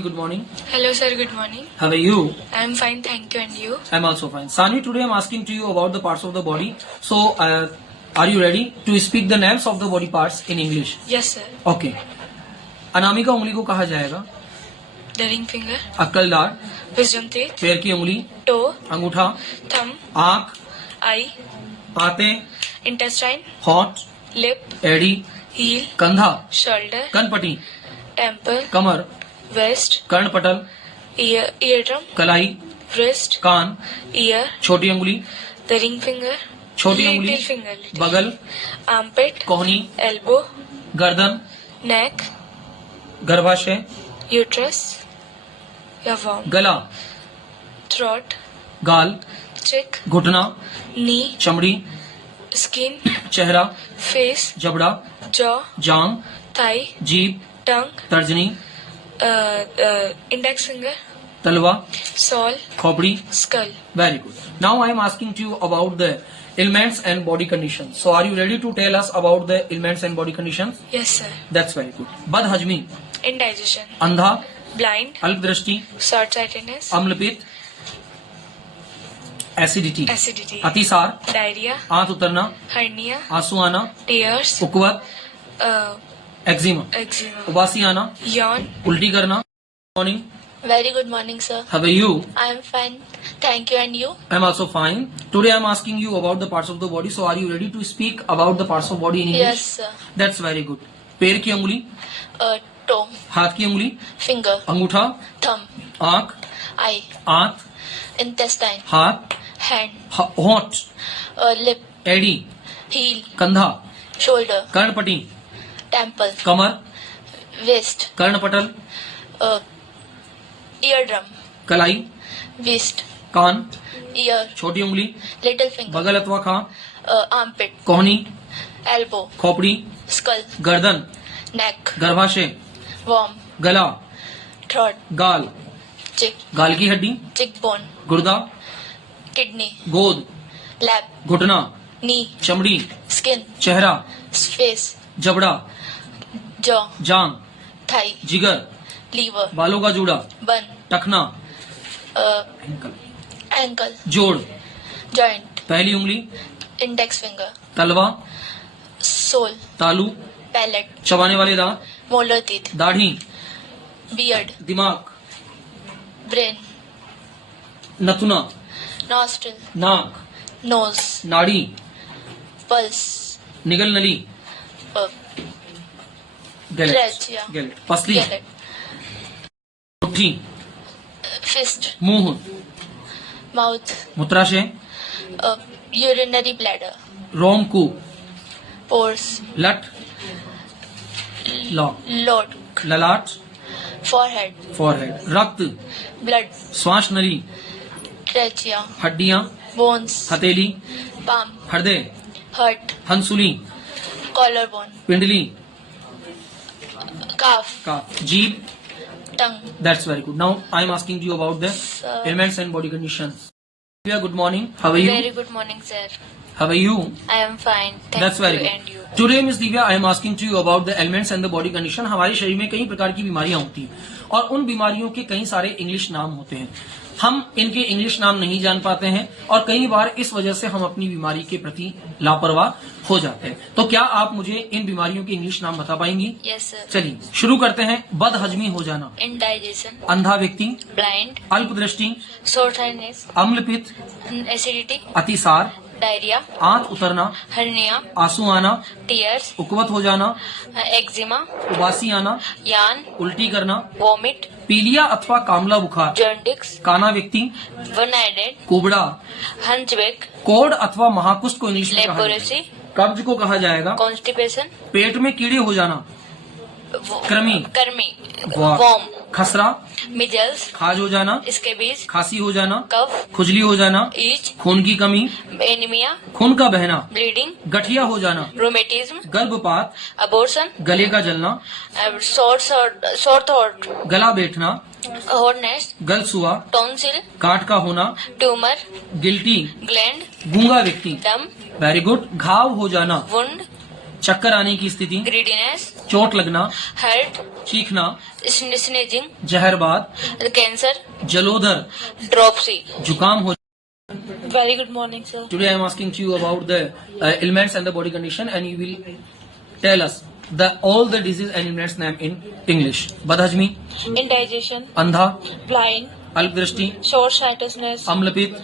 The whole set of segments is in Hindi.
Good morning. Hello sir, good morning. How are you? I am fine, thank you. And you? I'm also fine. Sani, today I'm asking to you about the parts of the body. So, are you ready to speak the names of the body parts in English? Yes sir. Okay. Anamika उंगली को कहा जाएगा? The ring finger, अक्कलदार, wisdom teeth, पैर की उंगली, toe, अंगूठा, thumb, आंख, eye, आंतें, intestine, होंठ, lip, एड़ी, heel, कंधा, shoulder, कनपटी, temple, कमर, waist, कर्णपटल, eardrum, कलाई, wrist, कान, ear, छोटी उंगली, the ring finger, छोटी उंगली, little finger, बगल, armpit, कोहनी, elbow, गर्दन, neck, गर्भाशय, uterus, या worm, गला, throat, गाल, cheek, घुटना, knee, चमड़ी, skin, चेहरा, face, जबड़ा, jaw, जांग, thigh, जीभ, tongue, तर्जनी, index finger, तलवा, sole, खोपड़ी. skull. Very good. Now I am asking to you about the ailments and body conditions. So are you ready to tell us about the ailments and body conditions? Yes sir. That's very good. बदहजमी, Indigestion, अंधा, blind, अल्पदृष्टि, short-sightedness, अम्लपित्त, एसिडिटी, acidity, अतिसार, diarrhea, आंत उतरना, hernia, आंसू आना, tears, उकवत, एक्जिमा, eczema, उबासी आना, yawn. उल्टी करना. Morning. Very good morning, sir. How are you? I am fine. Thank you. And you? I'm also fine. Today I'm asking you about the parts of the body. So are you ready to speak about the parts of body in English? Yes, sir. That's very good. पैर की उंगली, Toe, हाथ की उंगली, finger, अंगूठा, thumb, आंख, eye, आंत, intestine, हाथ, hand, होंठ, lip, एड़ी, heel, कंधा, shoulder, कर्णपटी, temple, कमर, waist, कर्णपटल, eardrum, कलाई, wrist, कान, ear, छोटी उंगली, little finger, बगल अथवा खां, armpit, कोहनी, elbow, खोपड़ी, skull, गर्दन, neck, गर्भाशय, worm, गला, throat, गाल, गाल की हड्डी, cheekbone, गुर्दा, kidney, गोद, lap, घुटना, knee, चमड़ी, skin, चेहरा, face, जबड़ा, jaw, जांग, thigh, जिगर, liver, बालों का जूड़ा, bun, टखना, ankle, जोड़, joint, पहली उंगली, index finger, तलवा, sole, तालू, palate, चबाने वाले दांत, molar teeth, दाढ़ी, beard, दिमाग, brain, नथुना, nostril, नाक, nose, नाड़ी, pulse, निगल नली, uh, गैलेट, trachea, गैलेट, पसली, gullet, मुट्ठी, fist, मुंह, mouth, मूत्राशय, urinary bladder, रोमकूप, pores, लट, लॉक, lock, ललाट, forehead, फॉरहेड, रक्त, blood, श्वास नली, trachea, हड्डियां, bones, हथेली, palm, हृदय, heart, हंसुली, collarbone, पिंडली, calf, जीभ. tongue. That's very good. Now I am asking you about the Sir. ailments and body conditions. Good morning. How are you? Very good morning, sir. How are you? I am fine. Thank That's you. very good. And you? Today, Miss Divya, I am asking to you about the ailments and the body condition. हमारे शरीर में कई प्रकार की बीमारियां होती हैं और उन बीमारियों के कई सारे इंग्लिश नाम होते हैं. हम इनके इंग्लिश नाम नहीं जान पाते हैं और कई बार इस वजह से हम अपनी बीमारी के प्रति लापरवाह हो जाते हैं. तो क्या आप मुझे इन बीमारियों के इंग्लिश नाम बता पाएंगी? Yes, sir. चलिए शुरू करते हैं. बदहजमी हो जाना, Indigestion, अंधा व्यक्ति, blind, अल्पदृष्टि, short-sightedness, अम्लपित्त, acidity, अतिसार, diarrhea, आंत उतरना, hernia, आंसू आना, tears, उकवत हो जाना, eczema, उबासी आना, yawn, उल्टी करना, vomit, पीलिया अथवा कामला बुखार, jaundice, काना व्यक्ति, one-eyed, कुबड़ा, hunchback, कोढ़ अथवा महाकुष्ठ को इंग्लिश में कहा जाएगा. leprosy, कब्ज को कहा जाएगा. constipation, पेट में कीड़े हो जाना, कृमि, worm, खसरा, measles, खाज हो जाना, scabies, खांसी हो जाना, cough, खुजली हो जाना, itch, खून की कमी, anemia, खून का बहना, bleeding, गठिया हो जाना, rheumatism, गर्भपात, abortion, गले का जलना, sore throat, गला बैठना, hotness, गलसुआ, tonsil, गांठ का होना, tumor, गिल्टी, gland, गूंगा व्यक्ति. dumb, very good. घाव हो जाना, wound, चक्कर आने की स्थिति, greediness, चोट लगना, hurt, चीखना, sneezing, जहरबाद, cancer, जलोदर, dropsy. जुकाम हो. Very good morning, sir. Today I am asking to you about the ailments and the body condition, and you will tell us all the disease and ailments name in English. बदहजमी, Indigestion, अंधा, blind, अल्पदृष्टि, short-sightedness, अम्लपित्त,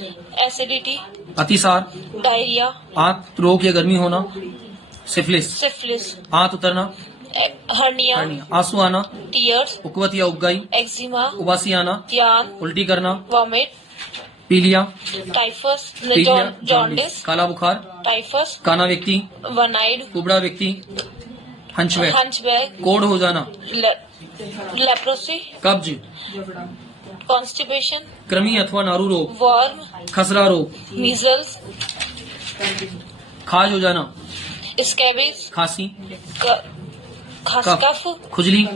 acidity, अतिसार, diarrhea, आंत रोग या गर्मी होना, सिफिलिस, syphilis, आंत उतरना, hernia, hernia, आंसू आना, tears, उकवत या उबगाई, eczema, उबासी आना, yarn, उल्टी करना, vomit, पीलिया, typhus, पीलिया, jaundice, काला बुखार, typhus, काना व्यक्ति, one-eyed, कुबड़ा व्यक्ति, हंचबैक, hunchback, कोढ़ हो जाना, leprosy, कब्ज, constipation, कृमि अथवा नारू रोग, worm, खसरा रोग, measles, खाज हो जाना, scabies, खांसी, cough, खुजली,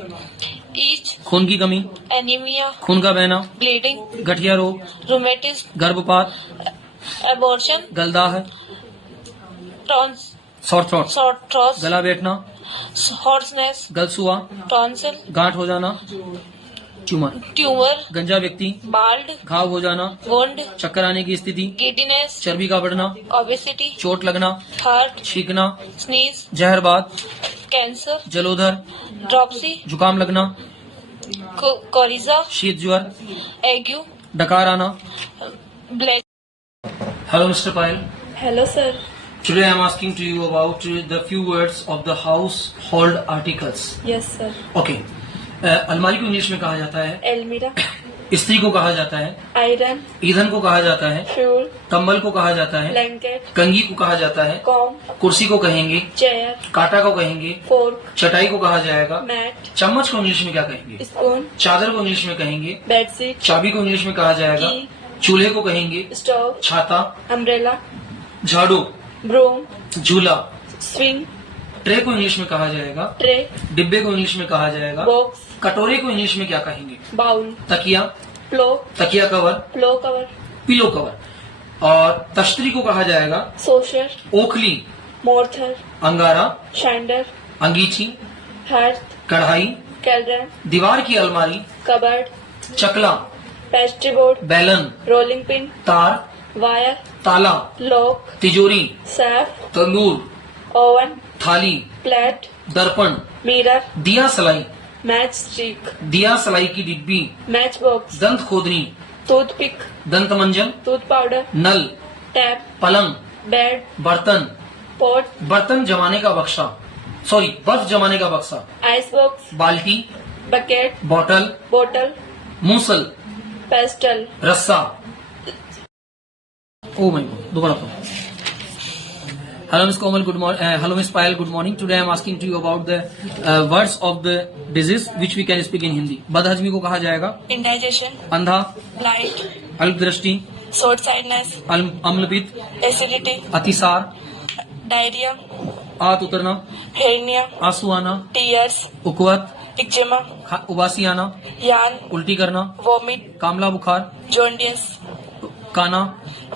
itch, खून की कमी, anemia, खून का बहना, bleeding, गठिया रोग, rheumatism, गर्भपात, abortion, गलदाह, सॉर थ्रोट, sore throat, गला बैठना, hoarseness, गलसुआ, tonsil, गांठ हो जाना, ट्यूमर, tumor, गंजा व्यक्ति, bald, घाव हो जाना, wound, चक्कर आने की स्थिति, giddiness, चर्बी का बढ़ना, obesity, चोट लगना, heart, छींकना, sneeze, जहरबाद, cancer, जलोदर, dropsy, जुकाम लगना, coryza, शीत ज्वर, ague, डकार आना. blood. Hello, Mr. Pyle. Hello, sir. Today I am asking to you about the few words of the household articles. Yes, sir. Okay. अलमारी को इंग्लिश में कहा जाता है, Almirah, स्त्री को कहा जाता है, iron, ईंधन को कहा जाता है, fuel, कंबल को कहा जाता है, blanket, कंघी को कहा जाता है, comb, कुर्सी को कहेंगे, chair, कांटा को कहेंगे, fork, चटाई को कहा जाएगा, mat, चम्मच को इंग्लिश में क्या कहेंगे, spoon, चादर को इंग्लिश में कहेंगे, bedsheet, चाबी को इंग्लिश में कहा जाएगा, Key. चूल्हे को कहेंगे, stove, छाता, umbrella, झाड़ू, broom, झूला, swing, ट्रे को इंग्लिश में कहा जाएगा, tray, डिब्बे को इंग्लिश में कहा जाएगा, box, कटोरे को इंग्लिश में क्या कहेंगे, bowl, तकिया, pillow cover, cover, pillow cover, और तश्तरी को कहा जाएगा, saucer, ओखली, mortar, अंगारा, shander, अंगीठी, hearth, कढ़ाई, cauldron, दीवार की अलमारी, cupboard, चकला, pastry board, बैलन, rolling pin, तार, wire, ताला, lock, तिजोरी, safe, तंदूर, oven, थाली, plate, दर्पण, mirror, दिया सलाई, matchstick, दिया सलाई की डिब्बी, matchbox, दंत खोदनी, toothpick, दंत मंजन, tooth powder, नल, tap, पलंग, bed, बर्तन, pot, बर्तन जमाने का बक्सा, बर्फ जमाने का बक्सा, icebox, बाल्टी, bucket, बॉटल, bottle, मूसल, pestle. रस्सा. Oh my God, दोबारा तो. Hello, Ms. Komal. Good morning. Hello, Ms. Payal. Good morning. Today I am asking to you about the words of the disease which we can speak in Hindi. बदहजमी को कहा जाएगा, indigestion, अंधा, blind, अल्पदृष्टि, short-sightedness, अम्लपित्त, acidity, अतिसार, diarrhea, आंत उतरना, hernia, आंसू आना, tears, उकवत, eczema, उबासी आना, yarn, उल्टी करना, vomit, कामला बुखार, jaundice, काना,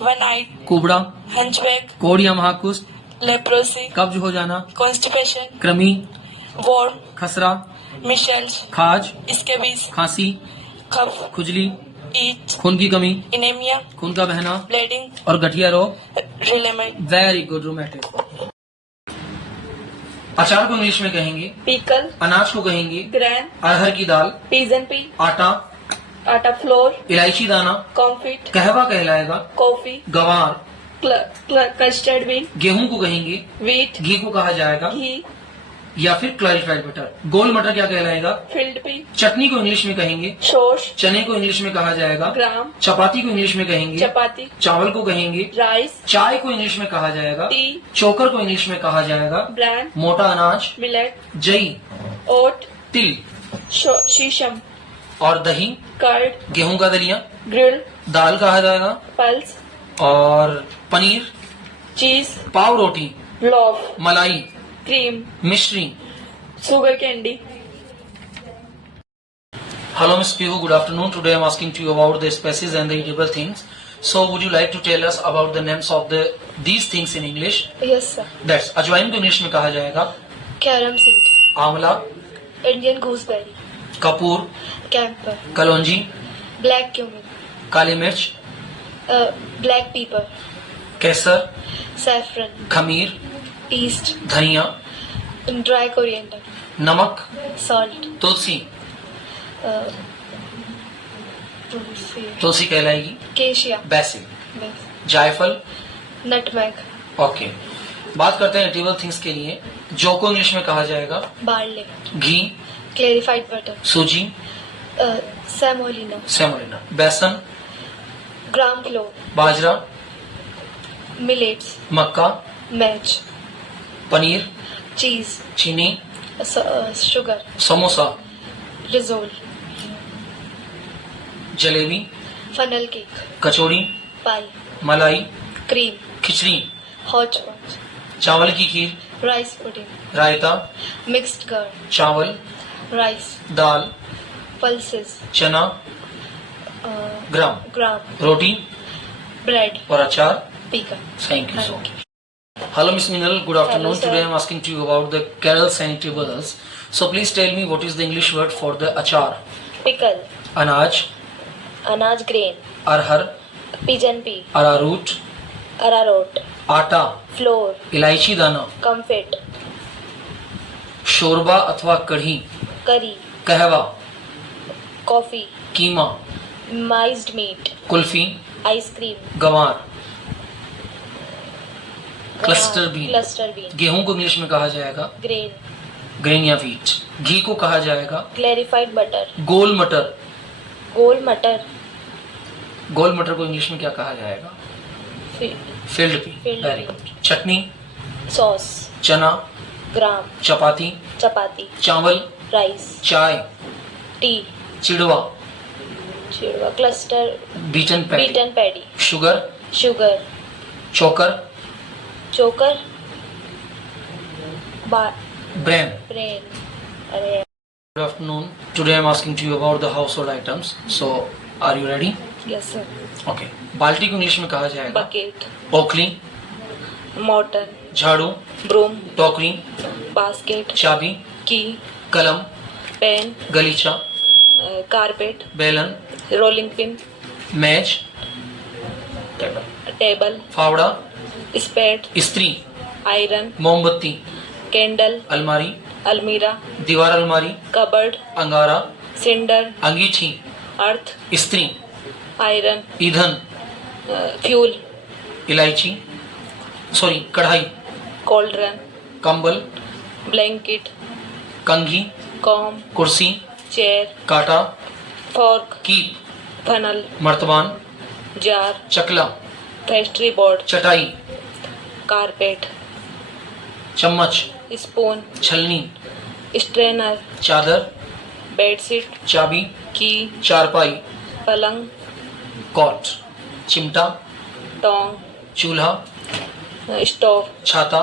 one-eyed, कुबड़ा, hunchback, कोढ़ या महाकुष्ठ, leprosy, कब्ज हो जाना, constipation, कृमि, worm, खसरा, measles, खाज, scabies, खांसी, cough, खुजली, itch, खून की कमी, anemia, खून का बहना, bleeding, और गठिया रोग. rheumatoid, very good, rheumatic. अचार को इंग्लिश में कहेंगे, Pickle, अनाज को कहेंगे, gran, अरहर की दाल, pigeon pea, आटा, atta flour, इलायची दाना, confit, कहवा कहलाएगा, coffee, गवार, custard bean, गेहूं को कहेंगे, wheat, घी को कहा जाएगा, ghee, या फिर क्लैरिफाइड बटर. गोल मटर क्या कहलाएगा, filled pea, चटनी को इंग्लिश में कहेंगे, sauce, चने को इंग्लिश में कहा जाएगा, gram, चपाती को इंग्लिश में कहेंगे, chapati, चावल को कहेंगे, rice, चाय को इंग्लिश में कहा जाएगा, tea, चोकर को इंग्लिश में कहा जाएगा, bran, मोटा अनाज, millet, जई, oat, तिल, shisham, और दही, curd, गेहूं का दलिया, grill, दाल कहा जाएगा, pulse, और पनीर, cheese, पाव रोटी, loaf, मलाई, cream, मिश्री. sugar candy. Hello, Ms. Pihu. Good afternoon. Today I am asking to you about the species and the edible things. So, would you like to tell us about the names of these things in English? Yes, sir. That's अजवाइन को इंग्लिश में कहा जाएगा, कैरम सीड, आंवला, इंडियन गूसबेरी, कपूर, कैंपर, कलौंजी, ब्लैक क्यूमिन, काली मिर्च, ब्लैक पीपर, केसर, सैफरन, खमीर, ईस्ट, धनिया, ड्राई कोरिएंडर, नमक, सॉल्ट, तुलसी, तुलसी कहलाएगी, केशिया, बेसिल, जायफल, नटमैग, ओके। बात करते हैं एडिबल थिंग्स के लिए। जौ को इंग्लिश में कहा जाएगा बार्ले, घी, क्लेरिफाइड बटर, सूजी, सेमोलिना, सेमोलिना, बेसन, ग्राम फ्लोर, बाजरा, मिलेट्स, मक्का, मैच, पनीर, चीज, चीनी, sugar, samosa, rissole, jalebi, funnel cake, kachori, pie, मलाई, क्रीम, खिचड़ी, हॉच पॉच, चावल की kheer, rice pudding, raita, mixed curd, चावल, राइस, दाल, पल्सेस, चना, ग्राम, ग्राम, रोटी ब्रेड, और अचार। पीका. Thank you so much. Hello, Miss Minal. Good afternoon. Hello, sir. Today I am asking to you about the carols and eatables. So please tell me what is the English word for the achar? Pickle, अनाज, अनाज ग्रेन, अरहर, पिजन पी, अरारूट, अरारोट, आटा, फ्लोर, इलायची दाना, कम्फिट, शोरबा अथवा कढ़ी, करी, कहवा, कॉफी, कीमा, माइज्ड मीट, कुल्फी, आइसक्रीम, गंवार, क्लस्टर बीन। क्लस्टर बीन, गेहूं को इंग्लिश में कहा जाएगा ग्रेन, ग्रेन या व्हीट। घी को कहा जाएगा क्लैरिफाइड बटर, गोल मटर। गोल मटर, गोल मटर को इंग्लिश में क्या कहा जाएगा? Field pea. Filled very pea. Good. Chutney, sauce, चना, ग्राम, चपाती, चपाती, चावल, राइस, चाय, टी, चिड़वा, चिड़वा, cluster, beaten paddy, beaten paddy, sugar, sugar, चोकर, चोकर, ब्रेन। ब्रेन. अरे Good afternoon. Today I am asking to you about the household items. So, are you ready? Yes sir. Okay. बाल्टी को इंग्लिश में कहा जाएगा बकेट, ओखली, मॉर्टर, झाड़ू, ब्रूम, टोकरी, बास्केट, चाबी, की, कलम, पेन, गलीचा, कारपेट, बेलन, रोलिंग पिन, मेज, टेबल, फावड़ा, स्पेट, स्त्री, आयरन, मोमबत्ती, कैंडल, अलमारी, अलमीरा, दीवार अलमारी, कबर्ड, अंगारा, सिंडर, अंगीठी, अर्थ, स्त्री, आयरन, ईंधन, फ्यूल, इलायची, सॉरी कढ़ाई, कॉल्ड्रन, कंबल, ब्लैंकेट, कंघी, कॉम, कुर्सी, चेयर, काटा, फॉर्क, कीप, फनल, मर्तबान, जार, चकला, पेस्ट्री बोर्ड, चटाई, कारपेट, चम्मच, स्पून, छलनी, स्ट्रेनर, चादर, बेडशीट, चाबी, की, चारपाई, पलंग, कॉट, चिमटा, टोंग, चूल्हा, स्टोव, छाता,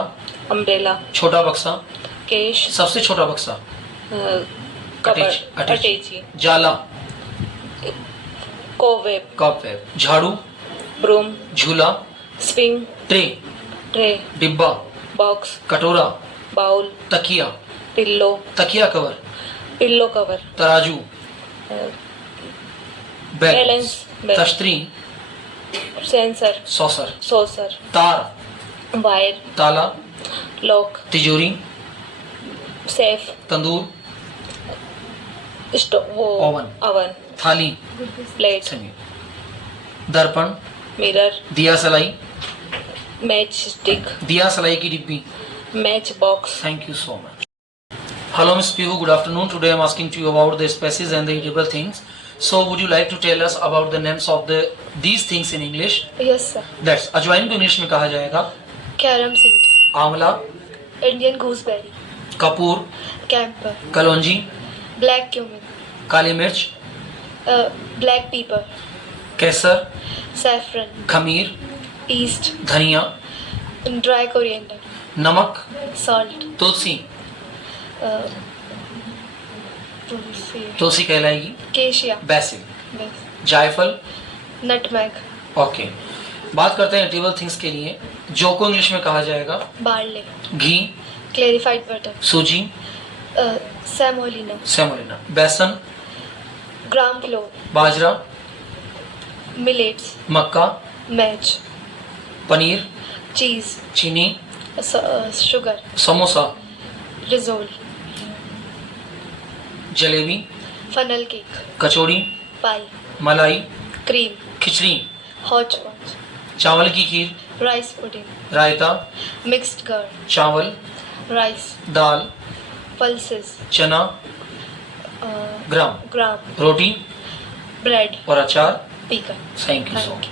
अम्ब्रेला, छोटा बक्सा, केश, सबसे छोटा बक्सा, कबर्ड, अटैची, अटैची, जाला, कोवेब, कॉपवेब, झाड़ू, ब्रूम, झूला, स्विंग, ट्रे, ट्रे, डिब्बा, बॉक्स, कटोरा, बाउल, तकिया, पिल्लो, तकिया कवर, पिल्लो कवर, तराजू, बैलेंस, बैलेंस, बैलेंस, तश्तरी, सेंसर, सॉसर, सॉसर, तार, वायर, ताला, लॉक, तिजोरी, safe, tandoor, stove, oven, oven, thali, plate, दर्पण, मिरर, दिया सलाई, मैच स्टिक, दिया सलाई की डिब्बी। Match box. Thank you so much. Hello, Miss Pihu. Good afternoon. Today I am asking to you about the species and the eatable things. So, would you like to tell us about the names of these things in English? Yes sir. That's अजवाइन को इंग्लिश में कहा जाएगा कैरम सीड, आंवला, इंडियन गूसबेरी, कपूर, कैंपर, कलौंजी, ब्लैक क्यूमिन, काली मिर्च, ब्लैक पीपर, केसर, सैफरन, खमीर, ईस्ट, धनिया, ड्राई कोरिएंडर, नमक, सॉल्ट, तुलसी, तुलसी कहलाएगी, केशिया, बेसिल, जायफल, नटमैग, ओके। बात करते हैं एडिबल थिंग्स के लिए। जौ को इंग्लिश में कहा जाएगा बार्ले, घी, clarified butter, सूजी, semolina, सेमोलिना, बेसन, gram flour, बाजरा, millets, मक्का, match, पनीर, cheese, चीनी, sugar, samosa, risol, jalebi, funnel cake, कचौड़ी, pie, मलाई, cream, खिचड़ी, hodgepodge, चावल की खीर, rice pudding, रायता, mixed curd, चावल, rice, दाल, pulses, चना, ग्राम, gram, रोटी bread, और अचार। pecan. Thank you so Thank much.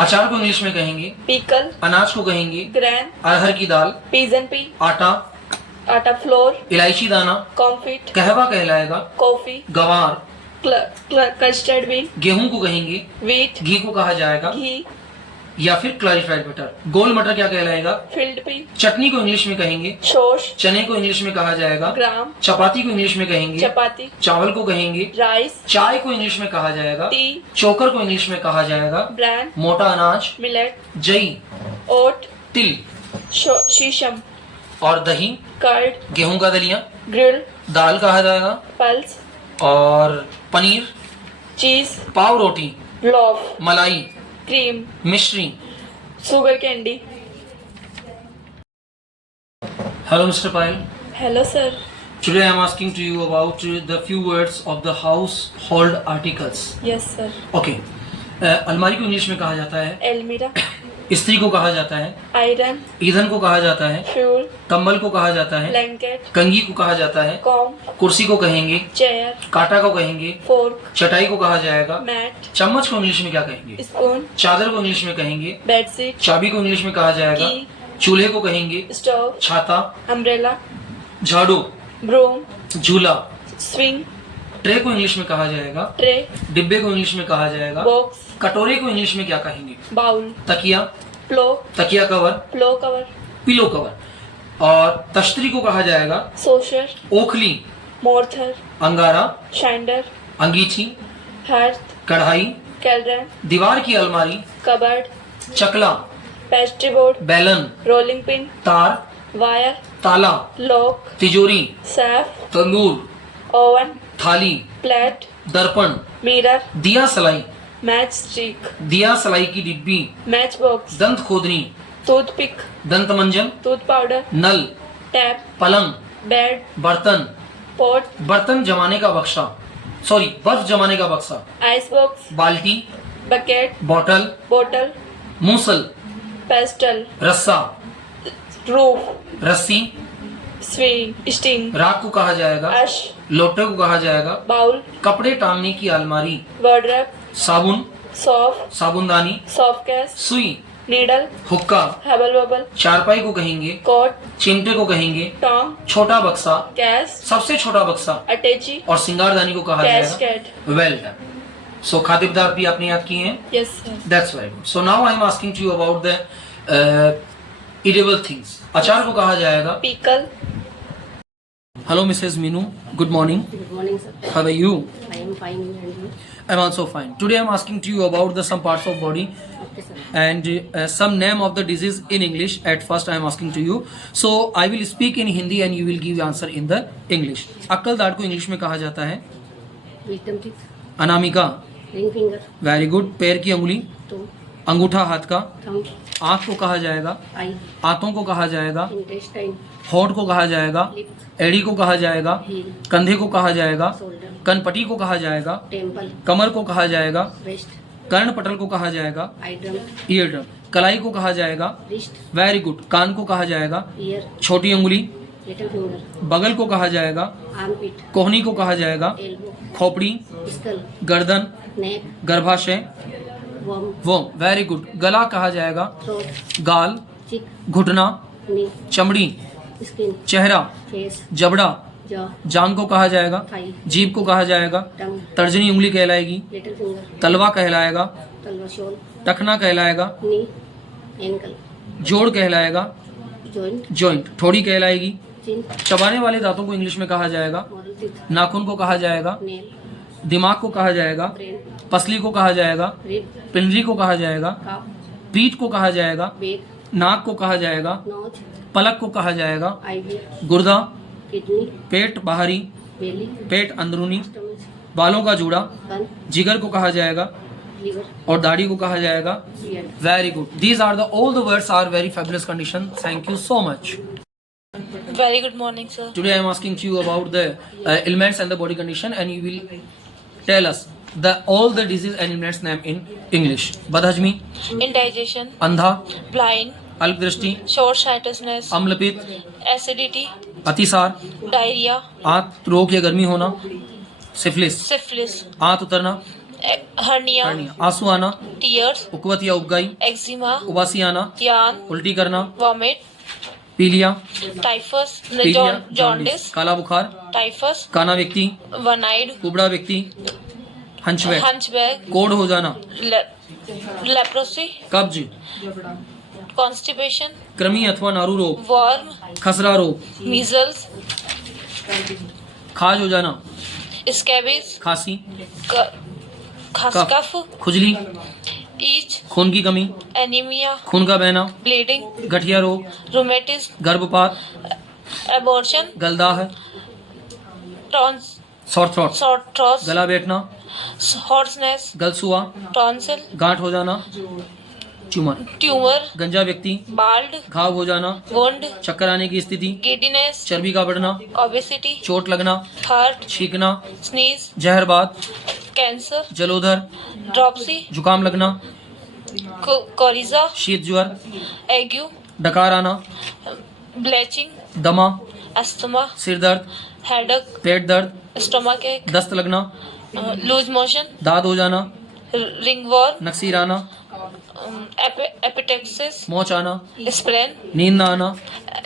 अचार को इंग्लिश में कहेंगे, pickle, अनाज को कहेंगे, gran, अरहर की दाल, peas and pea, आटा, atta flour, इलायची दाना, comfit, कहवा कहलाएगा, coffee, गवार, custard bean, गेहूं को कहेंगे, wheat, घी को कहा जाएगा, ghee, या फिर क्लैरिफाइड बटर। गोल मटर क्या कहलाएगा, filled pea, चटनी को इंग्लिश में कहेंगे, shosh, चने को इंग्लिश में कहा जाएगा, gram, चपाती को इंग्लिश में कहेंगे, chapati, चावल को कहेंगे, rice, चाय को इंग्लिश में कहा जाएगा, tea, चोकर को इंग्लिश में कहा जाएगा, bran, मोटा अनाज, millet, जई, oat, तिल shisham, और दही, curd, गेहूं का दलिया, grill, दाल कहा जाएगा, pulse, और पनीर, cheese, पाव रोटी, loaf, मलाई, cream, मिश्री। sugar candy. Hello mister Payal, Hello sir. today I am asking to you about the few words of the household articles. Yes sir. Okay. अलमारी को इंग्लिश में कहा जाता है, Almirah, इस्त्री को कहा जाता है, iron, ईंधन को कहा जाता है, fuel, कंबल को कहा जाता है, blanket, कंघी को कहा जाता है, comb, कुर्सी को कहेंगे, chair, कांटा को कहेंगे, fork, चटाई को कहा जाएगा, mat, चम्मच को इंग्लिश में क्या कहेंगे, spoon, चादर को इंग्लिश में कहेंगे, bedsheet, चाबी को इंग्लिश में कहा जाएगा, Key. चूल्हे को कहेंगे, stove, छाता, umbrella, झाड़ू, broom, झूला, swing, ट्रे को इंग्लिश में कहा जाएगा, tray, डिब्बे को इंग्लिश में कहा जाएगा, box, कटोरे को इंग्लिश में क्या कहेंगे, bowl, तकिया, pillow cover, cover, pillow cover, और तश्तरी को कहा जाएगा, saucer, ओखली, mortar, अंगारा, shander, अंगीठी, hearth, कढ़ाई, cauldron, दीवार की अलमारी, cupboard, चकला, pastry board, बैलन, rolling pin, तार, wire, ताला, lock, तिजोरी, safe, तंदूर, oven, थाली, plate, दर्पण, mirror, दिया सलाई, matchstick, दिया सलाई की डिब्बी, matchbox, दंत खोदनी, toothpick, दंत मंजन, tooth powder, नल, tap, पलंग, bed, बर्तन, pot, बर्तन जमाने का बक्सा, सॉरी बर्फ जमाने का बक्सा, icebox, बाल्टी, bucket, बॉटल, bottle, मूसल, pestle, रस्सा, roof, रस्सी, sting, राख को कहा जाएगा, ash, लोटे को कहा जाएगा, bowl, कपड़े टांगने की अलमारी, wardrobe, साबुन, soft, साबुनदानी, soft case, सुई, needle, हुक्का, hubble bubble, चारपाई को कहेंगे, coat, चिमटे को कहेंगे, tongue, छोटा बक्सा, gas, सबसे छोटा बक्सा, attache, और सिंगारदानी को कहा cash जाएगा। cat. Well done. सो खातिरदार भी आपने याद किए हैं। Yes sir. That's very good. So now I am asking to you about the eatable things. अचार को कहा जाएगा। Pickle, hello Mrs Meenu, good morning. Good morning, sir. How are you? I am fine and you? I am also fine. Today I am asking to you about the some parts of body Okay, sir. and some name of the disease in English. At first I am asking to you, so I will speak in Hindi and you will give answer in the English. अक्कल दाढ़ को इंग्लिश में कहा जाता है Wisdom teeth, Anamika, ring finger, very good. पैर की अंगुली, toe, अंगूठा हाथ का। thumb, आँख को कहा जाएगा, eye, आंतों को कहा जाएगा, intestine, होंठ को कहा जाएगा, lip, एड़ी को कहा जाएगा, heel, कंधे को कहा जाएगा, shoulder, कनपटी को कहा जाएगा, temple, कमर को कहा जाएगा, breast, कर्णपटल को कहा जाएगा, eye drum, ईयर ड्रम, कलाई को कहा जाएगा, wrist, वेरी गुड। कान को कहा जाएगा, ear, छोटी अंगुली, little finger, बगल को कहा जाएगा, armpit, कोहनी को कहा जाएगा, elbow, खोपड़ी, skull, गर्दन, neck, गर्भाशय, worm, वो वेरी गुड। गला कहा जाएगा, throat, गाल, cheek, घुटना, knee, चमड़ी, skin, चेहरा, face, जबड़ा, jaw, जांग को कहा जाएगा, thigh, जीभ को कहा जाएगा, tongue, तर्जनी उंगली कहलाएगी, little finger, तलवा कहलाएगा, talwa shoal, टखना कहलाएगा, knee, ankle, जोड़ कहलाएगा, joint, जॉइंट, ठोड़ी कहलाएगी, chin, चबाने वाले दांतों को इंग्लिश में कहा जाएगा, moral teeth, नाखून को कहा जाएगा, nail, दिमाग को कहा जाएगा, brain, पसली को कहा जाएगा, rib, पिंडली को कहा जाएगा, calf, पीठ को कहा जाएगा, back, नाक को कहा जाएगा, nose, पलक को कहा जाएगा आईवी, गुर्दा, किडनी, पेट बाहरी, बेली, पेट अंदरूनी, स्टमच, बालों का जूड़ा, कन, जिगर को कहा जाएगा लीवर, और दाढ़ी को कहा जाएगा beard. Very good. These are the all the words are very fabulous condition. Thank you so much. Very good morning, sir. Today I am asking to you about the ailments and the body condition, and you will tell us all the disease and ailments name in English. बदहजमी, Indigestion, अंधा, blind, अल्पदृष्टि, short-sightedness, अम्लपित्त, acidity, अतिसार, diarrhea, आंत रोग या गर्मी होना, सिफिलिस, syphilis, आंत उतरना, hernia, hernia, आंसू आना, tears, उकवत या उबगाई, eczema, उबासी आना, yarn, उल्टी करना, vomit, पीलिया, typhus, पीलिया, jaundice, काला बुखार, typhus, काना व्यक्ति, one-eyed, कुबड़ा व्यक्ति, हंचबैक, hunchback, कोढ़ हो जाना, leprosy, कब्ज, constipation, कृमि अथवा नारू रोग, worm, खसरा रोग, measles, खाज हो जाना, scabies, खांसी, cough, खुजली, itch, खून की कमी, anemia, खून का बहना, bleeding, गठिया रोग, rheumatism, गर्भपात, abortion, गलदाह, सॉर थ्रोट, sore throat, गला बैठना, hoarseness, गलसुआ, tonsil, गांठ हो जाना, ट्यूमर, tumor, गंजा व्यक्ति, bald, घाव हो जाना, wound, चक्कर आने की स्थिति, giddiness, चर्बी का बढ़ना, obesity, चोट लगना, heart, छींकना, sneeze, जहरबाद, cancer, जलोदर, dropsy, जुकाम लगना, coryza, शीत ज्वर, ague, डकार आना, bleaching, दमा, asthma, सिर दर्द, headache, पेट दर्द, stomach ache, दस्त लगना, loose motion, दाद हो जाना, ringworm, नक्सीर आना, epistaxis, मोच आना, sprain, नींद न आना,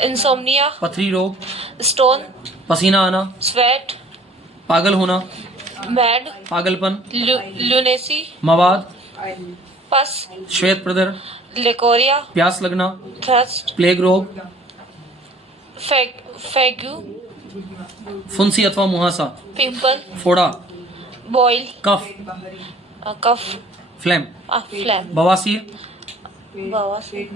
insomnia, पथरी रोग, stone, पसीना आना, sweat, पागल होना, mad, पागलपन, lunacy, मवाद, pus, श्वेत प्रदर, leukorrhea, प्यास लगना, thirst, प्लेग रोग, fague, फुंसी अथवा मुहासा, pimple, फोड़ा, boil, कफ, cough, फ्लैम, phlegm, बवासीर. bawasir.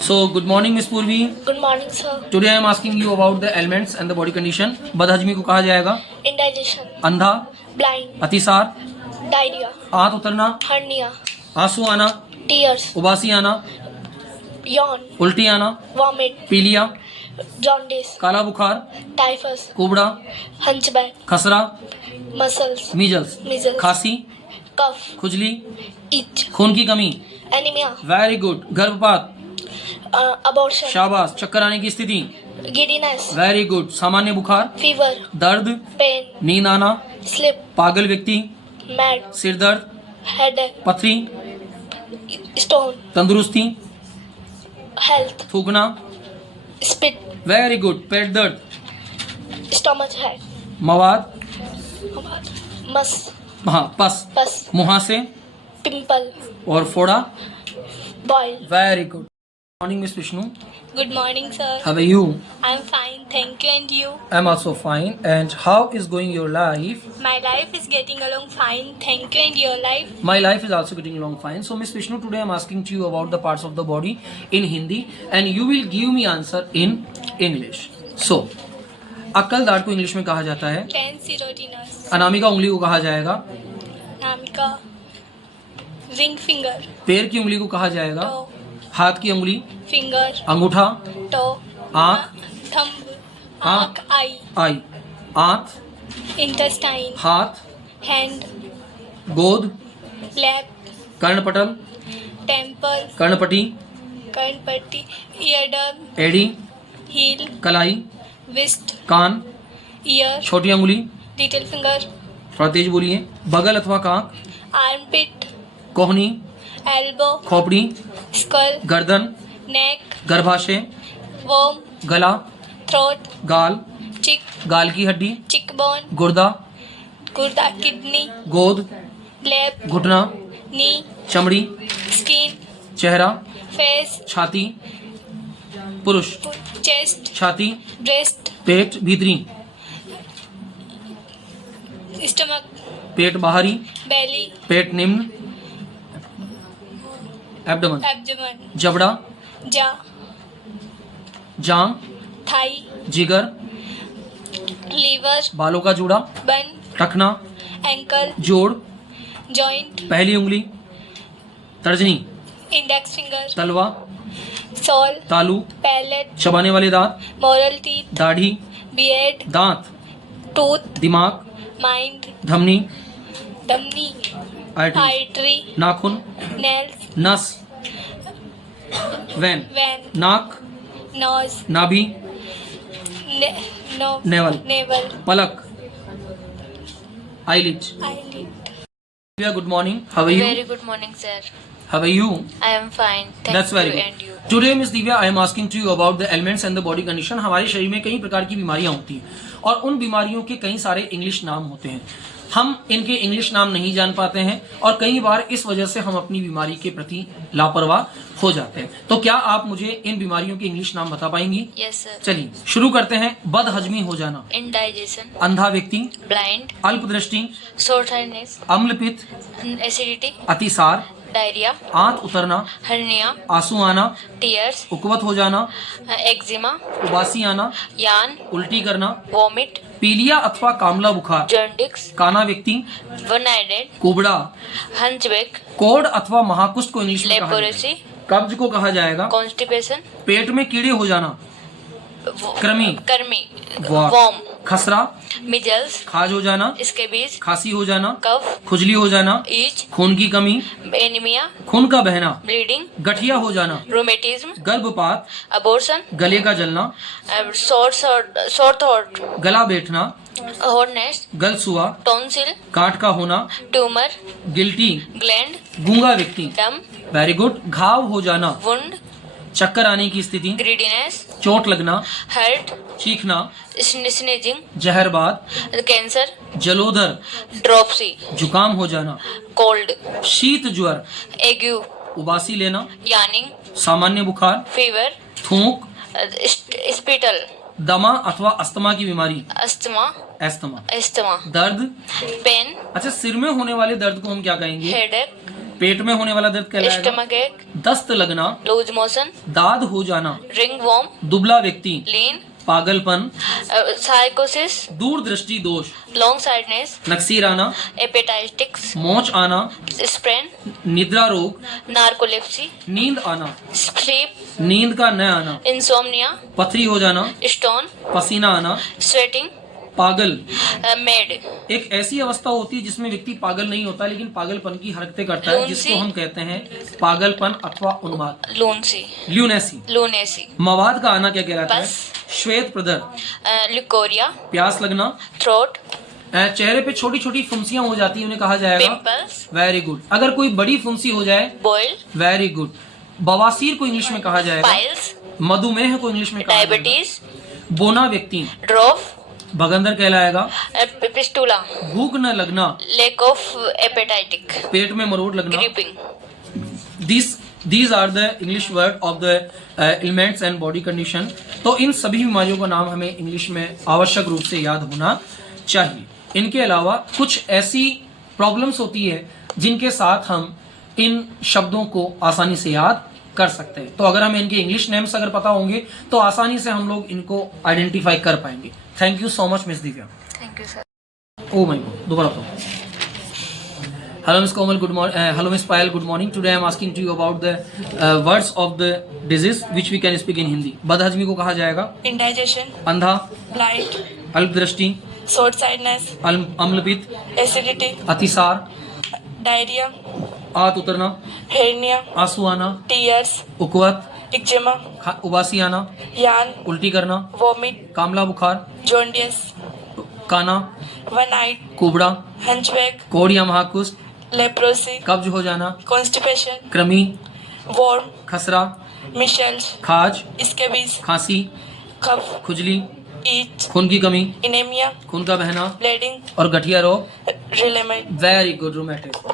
So good morning Miss Purvi. Good morning, sir. Today I am asking you about the ailments and the body condition. बदहजमी को कहा जाएगा Indigestion, अंधा, blind, अतिसार, diarrhea, आंत उतरना, hernia, आंसू आना, tears, उबासी आना, yawn, उल्टी आना, vomit, पीलिया, jaundice, काला बुखार, typhus, कुबड़ा, hunchback, खसरा, muscles, मीजल्स, measles, खांसी, cough, खुजली, itch, खून की कमी, anemia, वेरी गुड, गर्भपात, abortion, शाबाश, चक्कर आने की स्थिति, giddiness, वेरी गुड, सामान्य बुखार, fever, दर्द, pain, नींद आना, sleep, पागल व्यक्ति, mad, सिर दर्द, headache, पथरी, stone, तंदुरुस्ती, health, थूकना, spit, वेरी गुड, पेट दर्द, stomach ache, मवाद, mus, हाँ पस, pus, मुहासे pimple, और फोड़ा. boil. Very good. Morning miss Vishnu, Good morning, sir. How are you? I'm fine, thank you. And you? I am also fine. And how is going your life? My life is getting along fine, thank you. And your life? My life is also getting along fine. So Miss Vishnu, today I am asking to you about the parts of the body in Hindi, and you will give me answer in English. So, अक्कल दाढ़ को इंग्लिश में कहा जाता है. Tenserotinous, अनामिका उंगली को कहा जाएगा. Namika, ring finger, पैर की उंगली को कहा जाएगा. toe, हाथ की उंगली, finger, अंगूठा, toe, आंख, thumb, आंख, eye, आई, आंत, intestine, हाथ, hand, गोद, lap, कर्णपटल, temple, कर्णपटी, कर्णपट्टी, eardrum, एड़ी, heel, कलाई, wrist, कान, ear, छोटी अंगुली, little finger, थोड़ा तेज बोलिए, बगल अथवा कांक, armpit, कोहनी, elbow, खोपड़ी, skull, गर्दन, neck, गर्भाशय, worm, गला, throat, गाल, cheek, गाल की हड्डी, cheekbone, गुर्दा, gurda, kidney, गोद, lap, घुटना, knee, चमड़ी, skin, चेहरा, face, छाती, पुरुष, chest, छाती, breast, पेट भीतरी, stomach, पेट बाहरी, belly, पेट निम्न, एब्डोमेन, abdomen, जबड़ा, jaw, जांग, thigh, जिगर, liver, बालों का जूड़ा, bun, टखना, ankle, जोड़, joint, पहली उंगली, तर्जनी, index finger, तलवा, sole, तालू, palate, चबाने वाले दांत, moral teeth, दाढ़ी, beard, दांत, tooth, दिमाग, mind, धमनी, dummy, आर्टरी, artery, नाखून, nails, नस, वेन, vein, नाक, nose, नाभि, naval, navel, Palak, eyelid. eyelid. Good morning. How are you? Very good morning, sir. How are you? I am fine. Thank That's very you good. and you. Today, Miss Divya, I am asking to you about the ailments and the body condition. हमारे शरीर में कई प्रकार की बीमारियां होती हैं और उन बीमारियों के कई सारे इंग्लिश नाम होते हैं। हम इनके इंग्लिश नाम नहीं जान पाते हैं और कई बार इस वजह से हम अपनी बीमारी के प्रति लापरवाह हो जाते हैं। तो क्या आप मुझे इन बीमारियों के इंग्लिश नाम बता पाएंगी? Yes, sir. चलिए शुरू करते हैं। बदहजमी हो जाना, Indigestion, अंधा व्यक्ति, blind, अल्पदृष्टि, short-sightedness, अम्लपित्त, acidity, अतिसार, diarrhea, आंत उतरना, hernia, आंसू आना, tears, उकवत हो जाना, eczema, उबासी आना, yawn, उल्टी करना, vomit, पीलिया अथवा कामला बुखार, jaundice, काना व्यक्ति, one-eyed, कुबड़ा, hunchback, कोढ़ अथवा महाकुष्ठ को इंग्लिश में कहा जाएगा, leprosy, कब्ज को कहा जाएगा, constipation, पेट में कीड़े हो जाना, कृमि, worm, खसरा, measles, खाज हो जाना, scabies, खांसी हो जाना, cough, खुजली हो जाना, itch, खून की कमी, anemia, खून का बहना, bleeding, गठिया हो जाना, rheumatism, गर्भपात, abortion, गले का जलना, sore throat, गला बैठना, hardness, गलसुआ, tonsil, काट का होना, tumor, गिल्टी, gland, गूंगा व्यक्ति, dumb, वेरी गुड, घाव हो जाना, wound, चक्कर आने की स्थिति, greediness, चोट लगना, hurt, चीखना, sneezing, जहरबाद, cancer, जलोदर, dropsy, जुकाम हो जाना, cold, शीत ज्वर, ague, उबासी लेना, yawning, सामान्य बुखार, fever, थूक, spittle, दमा अथवा अस्थमा की बीमारी, asthma, एस्थमा, दर्द, pain, अच्छा सिर में होने वाले दर्द को हम क्या कहेंगे? headache, पेट में होने वाला दर्द कहलाएगा, stomach ache, दस्त लगना, loose motion, दाद हो जाना, ringworm, दुबला व्यक्ति, lean, पागलपन, psychosis, दूरदृष्टि दोष, long-sightedness, नक्सीर आना, hepatitis, मोच आना, sprain, निद्रा रोग, narcolepsy, नींद आना, sleep, नींद का न आना, insomnia, पथरी हो जाना, stone, पसीना आना, sweating, पागल। mad, एक ऐसी अवस्था होती है जिसमें व्यक्ति पागल नहीं होता लेकिन पागलपन की हरकतें करता है, जिसको हम कहते हैं पागलपन अथवा उन्माद, ल्यूनेसी। lunacy, मवाद का आना क्या कहलाता है? बस। श्वेत प्रदर, leukorrhea, प्यास लगना, throat, चेहरे पे छोटी छोटी फुंसियां हो जाती है, उन्हें कहा जाएगा pimples, वेरी गुड। अगर कोई बड़ी फुंसी हो जाए, boil, वेरी गुड। बवासीर को इंग्लिश में कहा जाएगा, piles, मधुमेह को इंग्लिश में कहा जाएगा, diabetes, बोना व्यक्ति, dwarf, भगंदर कहलाएगा, fistula, भूख न लगना, lack of appetite, पेट में मरोड़ लगना। gripping, These are the English word of the ailments and body condition। तो इन सभी बीमारियों का नाम हमें इंग्लिश में आवश्यक रूप से याद होना चाहिए। इनके अलावा कुछ ऐसी प्रॉब्लम्स होती है जिनके साथ हम इन शब्दों को आसानी से याद कर सकते हैं। तो अगर हमें इनके इंग्लिश नेम्स अगर पता होंगे तो आसानी से हम लोग इनको आइडेंटिफाई कर पाएंगे। Thank you so much miss Divya. thank you sir. Oh my God, दोबारा तो। Hello Miss Komal, good morning. Hello Miss Payal, good morning. Today I am asking to you about the words of the disease which we can speak in Hindi. बदहजमी को कहा जाएगा indigestion, अंधा, blind, अल्पदृष्टि, short-sightedness, अम्लपित्त, acidity, अतिसार, diarrhea, आंत उतरना, hernia, आंसू आना, tears, उकवत, eczema, उबासी आना, yawn, उल्टी करना, vomit, कामला बुखार, jaundice, काना, one-eyed, कुबड़ा, hunchback, कोढ़ या महाकुष्ठ, leprosy, कब्ज हो जाना, constipation, कृमि, worm, खसरा, measles, खाज, scabies, खांसी, cough, खुजली, itch, खून की कमी, anemia, खून का बहना bleeding, और गठिया रोग। rheumatoid. Very good, rheumatic.